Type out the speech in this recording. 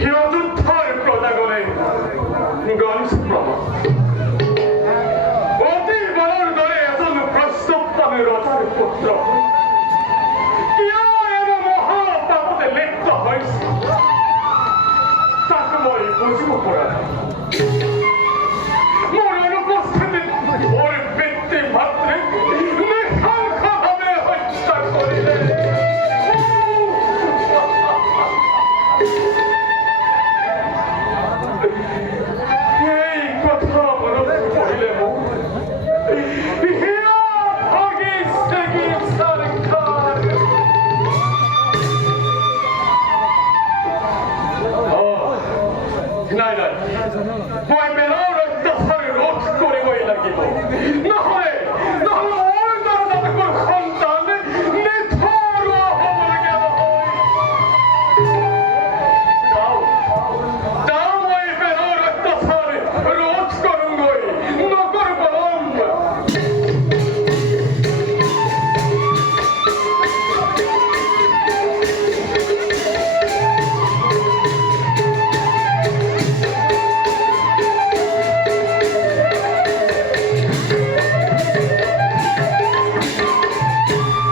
হিরোযুদ্ধের প্রজাগণে গণসপ্রভ অতি বলর দলে এজন প্রস্তপ্তামে রজার পুত্র কিয় এর মহাপাপতে লিপ্ত হয়েছে তাকে মই বুঝিব পৰা নাই মোৰ অনুপস্থিতিত ওর ব্যক্তি মাত্রে নিঃশংসভাবে হত্যা করিলে এই কথা মনত পড়িলে মোক হিয়া ভাগি সেগি সরকার নাই নাই মই বেলৰ